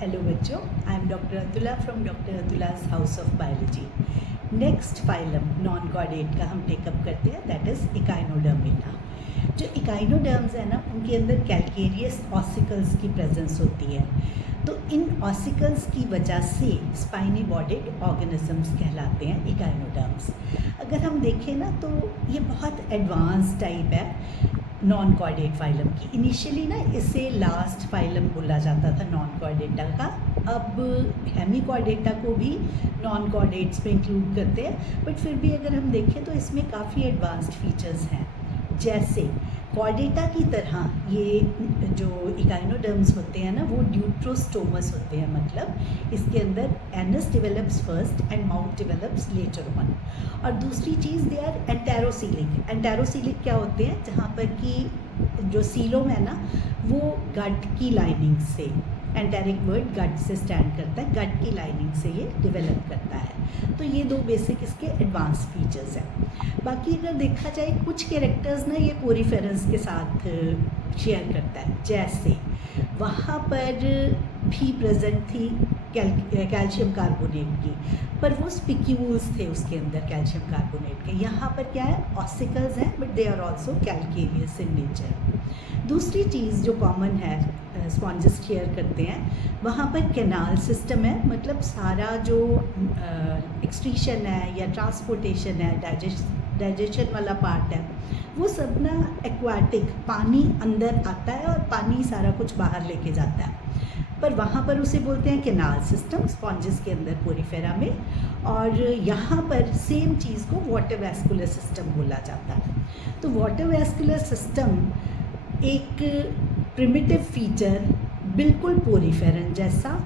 Hello बच्चों, I am doctor Atula from doctor Atula's house of biology. Next phylum non chordate का हम take up करते हैं, दैट इज़ इकाइनोडर्मिना। जो इकाइनोडर्म्स है ना, उनके अंदर कैल्केरियस ऑसिकल्स की प्रेजेंस होती है। तो इन ऑसिकल्स की वजह से स्पाइनी बॉडीड ऑर्गेनिजम्स कहलाते हैं इकाइनोडर्म्स। अगर हम देखें ना तो ये बहुत एडवांस टाइप है नॉन कॉर्डेट फाइलम की। इनिशियली ना इसे लास्ट फाइलम बोला जाता था नॉन कॉर्डेटा का। अब हेमिकॉर्डेटा को भी नॉन कॉर्डेट्स में इंक्लूड करते हैं, बट फिर भी अगर हम देखें तो इसमें काफ़ी एडवांस्ड फीचर्स हैं। जैसे कॉर्डेटा की तरह ये जो इकाइनोडर्म्स होते हैं ना, वो ड्यूट्रोस्टोमस होते हैं। मतलब इसके अंदर anus develops first and mouth develops later on. और दूसरी चीज़ दे आर एंटेरोसीलिक। एंटेरोसीलिक क्या होते हैं? जहाँ पर कि जो सीलोम है ना, वो गट की लाइनिंग से, एंटेरिक वर्ड गट से स्टैंड करता है, गट की लाइनिंग से ये डेवलप करता है। तो ये दो बेसिक इसके एडवांस फीचर्स हैं। बाकी अगर देखा जाए कुछ कैरेक्टर्स ना ये पोरीफेरेंस के साथ शेयर करता है। जैसे वहाँ पर भी प्रेजेंट थी कैल्शियम कार्बोनेट की, पर वो स्पिक्यूल्स थे उसके अंदर कैल्शियम कार्बोनेट के। यहाँ पर क्या है? ऑसिकल्स हैं, but they are also calcareous in nature. दूसरी चीज़ जो कॉमन है स्पॉन्जेस शेयर करते हैं, वहाँ पर कैनाल सिस्टम है। मतलब सारा जो एक्सक्रीशन है या ट्रांसपोर्टेशन है, डाइजेशन वाला पार्ट है, वो सब ना एक्वाटिक, पानी अंदर आता है और पानी सारा कुछ बाहर लेके जाता है। पर वहाँ पर उसे बोलते हैं कैनाल सिस्टम, स्पॉन्जेस के अंदर पोरीफेरा में। और यहाँ पर सेम चीज़ को वाटर वैस्कुलर सिस्टम बोला जाता है। तो वाटर वैस्कुलर सिस्टम एक प्रिमिटिव फीचर, बिल्कुल पोरीफेरन जैसा।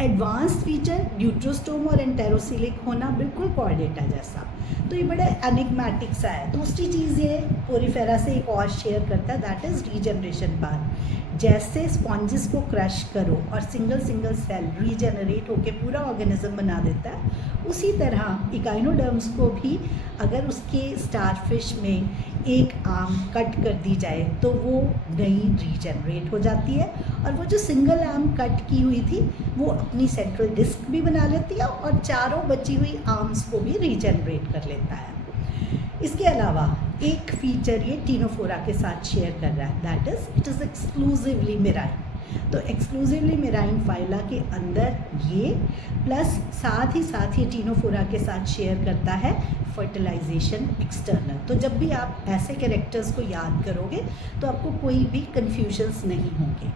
एडवांस फीचर ड्यूट्रोस्टोम और एंटेरोसिलिक होना, बिल्कुल कॉर्डेटा जैसा। तो ये बड़ा एनिग्मेटिक सा है। दूसरी चीज़ ये पोरीफेरा से एक और शेयर करता है, दैट इज़ रीजनरेशन पार्ट। जैसे स्पॉन्जेस को क्रश करो और सिंगल सिंगल सेल रीजनरेट होकर पूरा ऑर्गेनिज्म बना देता है, उसी तरह इकाइनोडर्म्स को भी अगर उसके स्टारफिश में एक आर्म कट कर दी जाए तो वो नई रीजनरेट हो जाती है। और वो जो सिंगल आर्म कट की हुई थी, वो अपनी सेंट्रल डिस्क भी बना लेती है और चारों बची हुई आर्म्स को भी रीजनरेट कर लेता है। इसके अलावा एक फीचर ये टीनोफोरा के साथ शेयर कर रहा है, that is it is exclusively marine. तो एक्सक्लूसिवली मेराइन फाइला के अंदर ये, प्लस साथ ही ये टीनोफोरा के साथ शेयर करता है फर्टिलाइजेशन एक्सटर्नल। तो जब भी आप ऐसे कैरेक्टर्स को याद करोगे तो आपको कोई भी कन्फ्यूजन्स नहीं होंगे।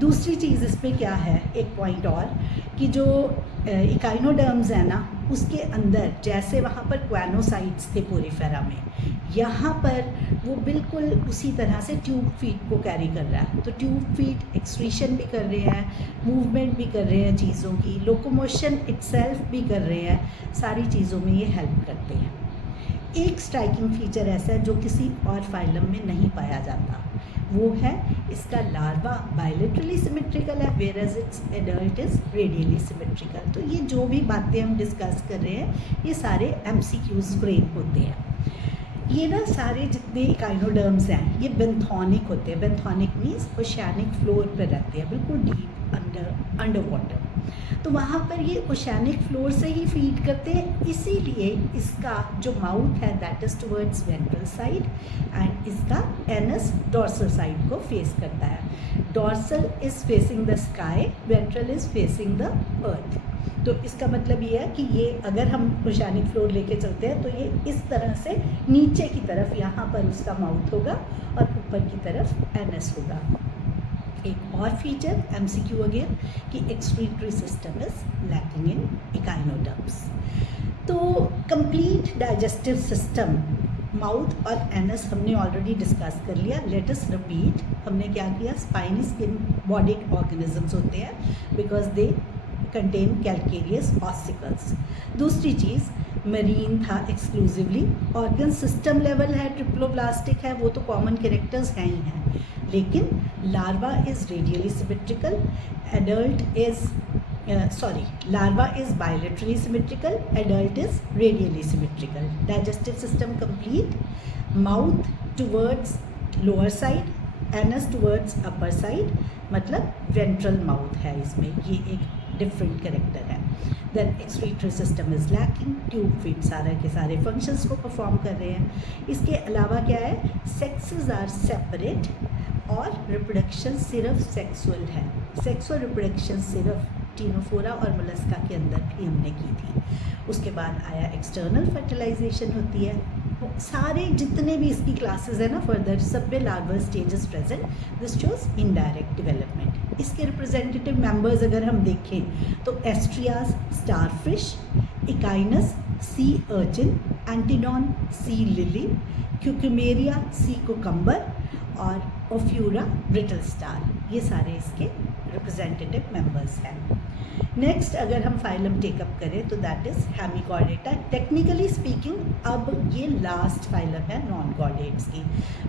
दूसरी चीज़ इस पर क्या है, एक पॉइंट और, कि जो इकाइनोडर्म्स है ना, उसके अंदर जैसे वहाँ पर क्वानोसाइट्स थे पोरीफेरा में, यहाँ पर वो बिल्कुल उसी तरह से ट्यूब फीट को कैरी कर रहा है। तो ट्यूब फीट एक्सक्रीशन भी कर रहे हैं, मूवमेंट भी कर रहे हैं चीज़ों की, लोकोमोशन इटसेल्फ भी कर रहे हैं, सारी चीज़ों में ये हेल्प करते हैं। एक स्ट्राइकिंग फीचर ऐसा है जो किसी और फाइलम में नहीं पाया जाता, वो है इसका लार्वा बायलेटरली सिमेट्रिकल है, whereas its adult is radially symmetrical. तो ये जो भी बातें हम डिस्कस कर रहे हैं, ये सारे MCQs फ्रेम होते हैं। ये ना सारे जितने इकाइनोडर्म्स हैं, ये बेंथोनिक होते हैं। बेंथोनिक मीन्स ओशियानिक फ्लोर पर रहते हैं, बिल्कुल डीप अंडर वाटर। तो वहाँ पर ये ओशियानिक फ्लोर से ही फीड करते हैं, इसीलिए इसका जो माउथ है that is towards ventral side and इसका एनस डॉर्सल साइड को फेस करता है। Dorsal is facing the sky, ventral is facing the earth. तो इसका मतलब ये है कि ये अगर हम ओशियानिक फ्लोर लेके चलते हैं तो ये इस तरह से नीचे की तरफ यहाँ पर उसका माउथ होगा और ऊपर की तरफ एनस होगा। एक और फीचर MCQ अगेन, कि excretory system is lacking in echinoderms. तो कंप्लीट डाइजेस्टिव सिस्टम, माउथ और एनस हमने ऑलरेडी डिस्कस कर लिया। Let us repeat. हमने क्या किया? स्पाइनी स्किन बॉडीड ऑर्गेनिजम्स होते हैं because they contain calcareous ossicles. दूसरी चीज़ मरीन था एक्सक्लूसिवली, ऑर्गन सिस्टम लेवल है, ट्रिप्लोब्लास्टिक है, वो तो कॉमन कैरेक्टर्स हैं ही हैं। लेकिन larva is radially symmetrical, adult is larva is bilaterally symmetrical, adult is radially symmetrical. Digestive system complete, mouth towards lower side anus towards upper side, मतलब ventral mouth है इसमें, ये एक डिफरेंट कैरेक्टर है। Then excretory system is lacking, tube feet सारे के सारे functions को परफॉर्म कर रहे हैं। इसके अलावा क्या है, सेक्सेस आर सेपरेट और रिप्रोडक्शन सिर्फ सेक्सुअल है। सेक्सुअल रिप्रोडक्शन सिर्फ टीनोफोरा और मोलस्का के अंदर भी हमने की थी। उसके बाद आया एक्सटर्नल फर्टिलाइजेशन होती है। सारे जितने भी इसकी क्लासेस है ना फर्दर, सब में larval stages present, this shows indirect development. इसके रिप्रेजेंटेटिव मेंबर्स अगर हम देखें तो Asterias starfish, Echinus sea urchin, Antedon sea lily, Cucumaria sea cucumber और ओफ्यूरा ब्रिटल स्टार, ये सारे इसके रिप्रेजेंटेटिव मेंबर्स हैं। नेक्स्ट अगर हम फाइलम टेकअप करें तो that is Hemichordata. Technically speaking अब ये लास्ट फाइलम है नॉन कॉर्डेट्स की,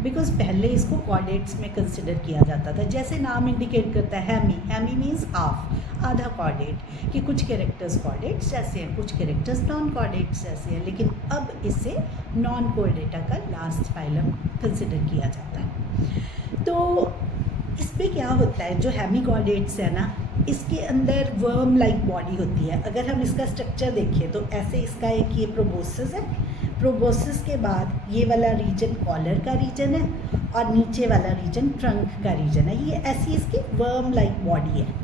बिकॉज पहले इसको कॉर्डेट्स में कंसिडर किया जाता था। जैसे नाम इंडिकेट करता है हेमी, हेमी मीन्स हाफ, आधा कॉर्डेट, कि कुछ कैरेक्टर्स कॉर्डेट्स जैसे हैं, कुछ कैरेक्टर्स नॉन कॉर्डेट्स जैसे हैं, लेकिन अब इसे नॉन कॉर्डेटा का लास्ट फाइलम कंसिडर किया जाता है। तो इसमें क्या होता है, जो हेमिकॉर्डेट्स है ना, इसके अंदर वर्म लाइक बॉडी होती है। अगर हम इसका स्ट्रक्चर देखें तो ऐसे इसका एक ये प्रोबोसिस है, प्रोबोसिस के बाद ये वाला रीजन कॉलर का रीजन है और नीचे वाला रीजन ट्रंक का रीजन है। ये ऐसी इसकी वर्म लाइक बॉडी है।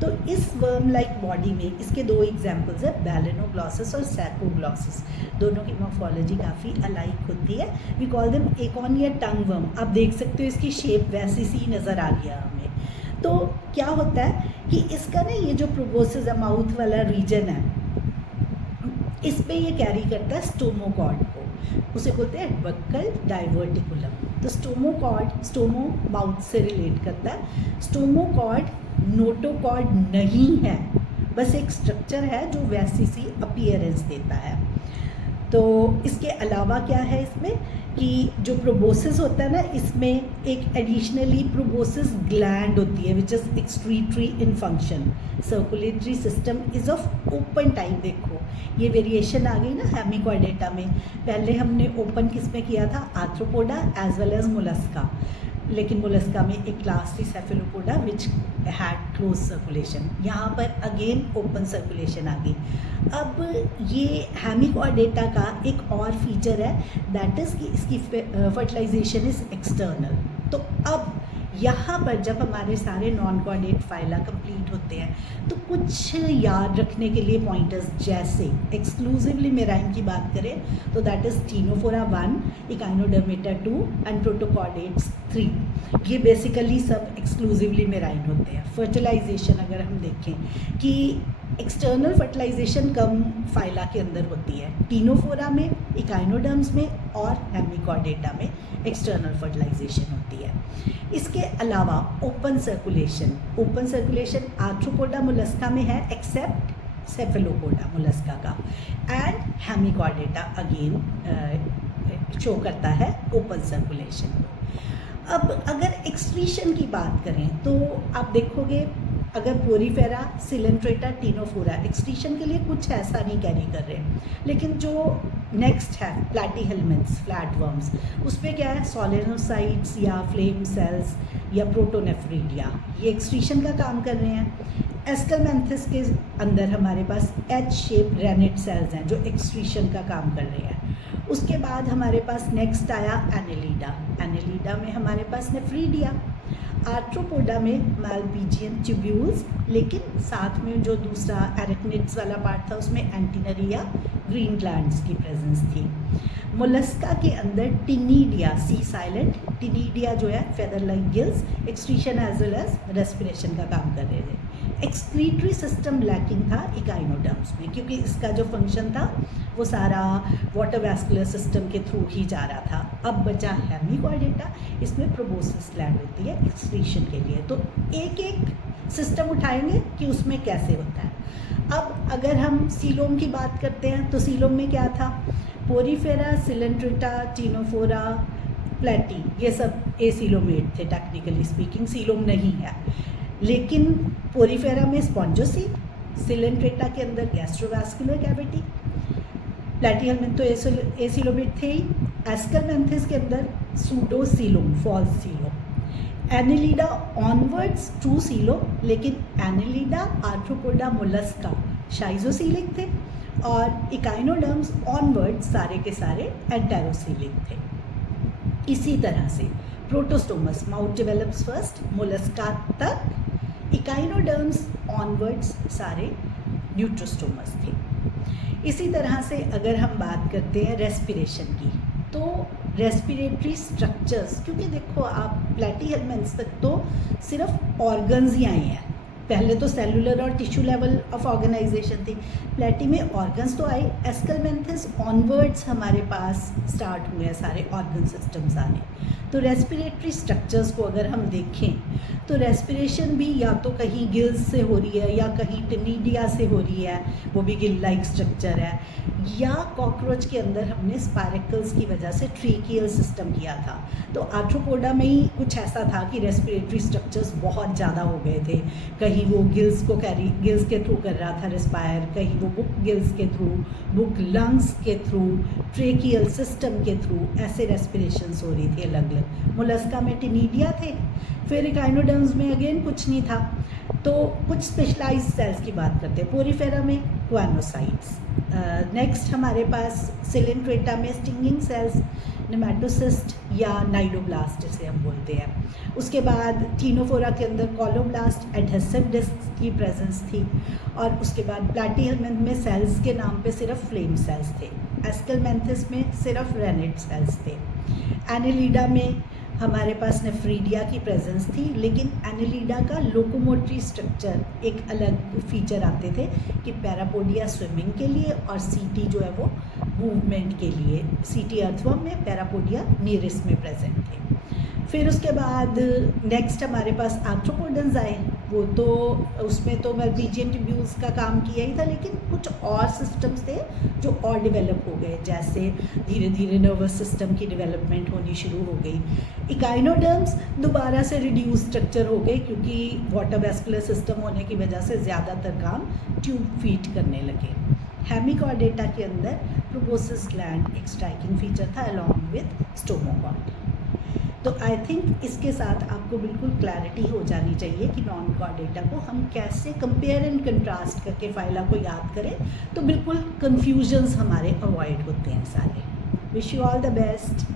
तो इस वर्म लाइक बॉडी में इसके दो एग्जाम्पल्स है, बैलेनोग्लॉसिस और सैकोग्लॉसिस। दोनों की मॉर्फोलॉजी काफ़ी अलाइक होती है। वी कॉल देम एकोन या टंग वर्म। आप देख सकते हो इसकी शेप वैसी सी नज़र आ रही है हमें। तो क्या होता है कि इसका ना ये जो प्रोबोसिस है, माउथ वाला रीजन है, इस पे ये कैरी करता है स्टोमोकॉर्ड को, उसे बोलते हैं बक्कल डाइवर्टिकुलम। तो स्टोमोकॉर्ड, स्टोमो माउथ से रिलेट करता है। स्टोमोकॉर्ड नोटोकॉर्ड नहीं है, बस एक स्ट्रक्चर है जो वैसी सी अपीयरेंस देता है। तो इसके अलावा क्या है इसमें कि जो प्रोबोसिस होता है ना, इसमें एक एडिशनली प्रोबोसिस ग्लैंड होती है which is excretory in function. Circulatory system is of open type. देखो ये वेरिएशन आ गई ना हेमिकॉर्डेटा में। पहले हमने ओपन किस में किया था, Arthropoda as well as Mollusca, लेकिन मोलस्का में एक क्लास थी Cephalopoda which had closed circulation. यहाँ पर अगेन ओपन सर्कुलेशन आ गई। अब ये हेमिकॉर्डेटा का एक और फीचर है, दैट इज़ कि इसकी फर्टिलाइजेशन इज़ एक्सटर्नल। तो अब यहाँ पर जब हमारे सारे नॉन कॉर्डेट फाइला कंप्लीट होते हैं तो कुछ याद रखने के लिए पॉइंटर्स, जैसे एक्सक्लूसिवली मेराइन की बात करें तो that is Ctenophora 1, Echinodermata 2 and protochordates 3। ये बेसिकली सब एक्सक्लूसिवली मेराइन होते हैं। फर्टिलाइजेशन अगर हम देखें कि एक्सटर्नल फर्टिलाइजेशन कम फाइला के अंदर होती है, टीनोफोरा में, इकाइनोडर्म्स में और हेमिकॉर्डेटा में एक्सटर्नल फर्टिलाइजेशन होती है। इसके अलावा ओपन सर्कुलेशन आर्थ्रोपोडा मोलस्का में है एक्सेप्ट सेफेलोपोडा मोलस्का का, एंड हेमिकॉर्डेटा अगेन शो करता है ओपन सर्कुलेशन को। अब अगर एक्सक्रीशन की बात करें तो आप देखोगे अगर पोरीफेरा, सिलेंट्रेटा, टीनोफोरा एक्सक्रीशन के लिए कुछ ऐसा नहीं कैरी कर रहे, लेकिन जो नेक्स्ट है प्लैटीहेल्मिन्थ्स, फ्लैटवर्म्स, उसमें क्या है, सोलेनोसाइट्स या फ्लेम सेल्स या प्रोटोनेफ्रिडिया, ये एक्सक्रीशन का काम कर रहे हैं। एस्कलमेंथिस के अंदर हमारे पास एच शेप रेनेट सेल्स हैं जो एक्सक्रीशन का काम कर रहे हैं। उसके बाद हमारे पास नेक्स्ट आया एनेलिडा में हमारे पास नेफ्रीडिया, आर्थ्रोपोडा में मालपीजियन ट्यूब्यूल्स, लेकिन साथ में जो दूसरा एरेक्निड्स वाला पार्ट था उसमें एंटीनरिया, ग्रीन ग्लैंड्स की प्रेजेंस थी। मोलस्का के अंदर टिनीडिया, सी साइलेंट, टिनीडिया जो है feather like gills, excretion as well as respiration का काम कर रहे थे। एक्सक्रीटरी सिस्टम लैकिंग था इकाइनोडर्म्स में, क्योंकि इसका जो फंक्शन था वो सारा वाटर वैस्कुलर सिस्टम के थ्रू ही जा रहा था। अब बचा हेमिकॉर्डेटा, इसमें प्रोबोसिस ग्लैंड होती है एक्सक्रीशन के लिए। तो एक एक सिस्टम उठाएंगे कि उसमें कैसे होता है। अब अगर हम सीलोम की बात करते हैं तो सीलोम में क्या था, पोरीफेरा, सिलेंट्रेटा, टीनोफोरा, प्लेटी, ये सब एसीलोमेट थे। टेक्निकली स्पीकिंग सीलोम नहीं है, लेकिन पोरीफेरा में स्पॉन्जोसील, सिलेंट्रेटा के अंदर गैस्ट्रोवैस्कुलर कैविटी, प्लैटीहेल्मिन्थ तो एसीलोमेट थे ही, एस्कलमेंथिस के अंदर pseudocoelom, false coelom, Annelida onwards true सीलो, लेकिन एनिलिडा, आर्थ्रोपोडा, मोलस्का शाइजोसीलिक थे और इकाइनोडर्म्स ऑनवर्ड्स सारे के सारे एंटेरोसीलिक थे। इसी तरह से protostomes mouth develops first, Mollusca तक, इकाइनोडर्म्स ऑनवर्ड्स सारे न्यूट्रोस्टोमस थे। इसी तरह से अगर हम बात करते हैं रेस्पिरेशन की, तो रेस्पिरेटरी स्ट्रक्चर्स, क्योंकि देखो आप प्लैटीहेल्मिन्थ्स तक तो सिर्फ ऑर्गन्स ही आए हैं, पहले तो सेलुलर और टिश्यू लेवल ऑफ ऑर्गेनाइजेशन थी, प्लेटी में ऑर्गन्स तो आए, एस्केलमेंथिस ऑनवर्ड्स हमारे पास स्टार्ट हुए हैं सारे ऑर्गन सिस्टम्स आने। तो रेस्पिरेटरी स्ट्रक्चर्स को अगर हम देखें तो रेस्पिरेशन भी या तो कहीं गिल्स से हो रही है या कहीं टिनिडिया से हो रही है, वो भी गिल लाइक स्ट्रक्चर है, या कॉकरोच के अंदर हमने स्पाइरकल्स की वजह से ट्रेकियल सिस्टम किया था। तो आर्थ्रोपोडा में ही कुछ ऐसा था कि रेस्पिरेटरी स्ट्रक्चर्स बहुत ज़्यादा हो गए थे, कहीं वो गिल्स के थ्रू कर रहा था रेस्पायर, कहीं वो बुक गिल्स के थ्रू, बुक लंग्स के थ्रू, ट्रेकियल सिस्टम के थ्रू, ऐसे रेस्पिरेशंस हो रही थी अलग अलग। मोलस्का में टिनिडिया थे, फिर इकाइनोडर्म्स में अगेन कुछ नहीं था। तो कुछ स्पेशलाइज्ड सेल्स की बात करते हैं, पोरीफेरा में क्वानोसाइट्स, नेक्स्ट हमारे पास सिलेंट्रेटा में स्टिंगिंग सेल्स, नेमेटोसिस्ट या नाइडोब्लास्ट जिसे हम बोलते हैं। उसके बाद टीनोफोरा के अंदर कॉलोब्लास्ट, एडहेसिव डिस्क की प्रेजेंस थी, और उसके बाद प्लैटीहेल्मिन्थ में सेल्स के नाम पे सिर्फ फ्लेम सेल्स थे, एस्केलमेंथिस में सिर्फ रेनिड सेल्स थे, एनिलिडा में हमारे पास नेफ्रीडिया की प्रेजेंस थी, लेकिन एनिलिडा का लोकोमोटरी स्ट्रक्चर एक अलग फीचर आते थे कि पैरापोडिया स्विमिंग के लिए और सीटी जो है वो मूवमेंट के लिए, सीटी अर्थवर्म में, पैरापोडिया नीरिस में प्रेजेंट थे। फिर उसके बाद नेक्स्ट हमारे पास आर्थ्रोपोडन्स आए, वो तो उसमें तो मल्पीजियन ट्यूब्यूल्स का काम किया ही था, लेकिन कुछ और सिस्टम्स थे जो और डेवलप हो गए, जैसे धीरे धीरे नर्वस सिस्टम की डेवलपमेंट होनी शुरू हो गई। इकाइनोडर्म्स दोबारा से रिड्यूस स्ट्रक्चर हो गए, क्योंकि वाटर वेस्कुलर सिस्टम होने की वजह से ज़्यादातर काम ट्यूब फीड करने लगे। हेमिकॉर्डेटा के अंदर प्रोबोसिस ग्लैंड एक स्ट्राइकिंग फीचर था अलॉन्ग विद स्टोमोकॉर्ड। तो आई थिंक इसके साथ आपको बिल्कुल क्लैरिटी हो जानी चाहिए कि नॉन कॉर्डेटा को हम कैसे कंपेयर एंड कंट्रास्ट करके फाइला को याद करें, तो बिल्कुल कन्फ्यूजन्स हमारे अवॉइड होते हैं सारे। Wish you all the best.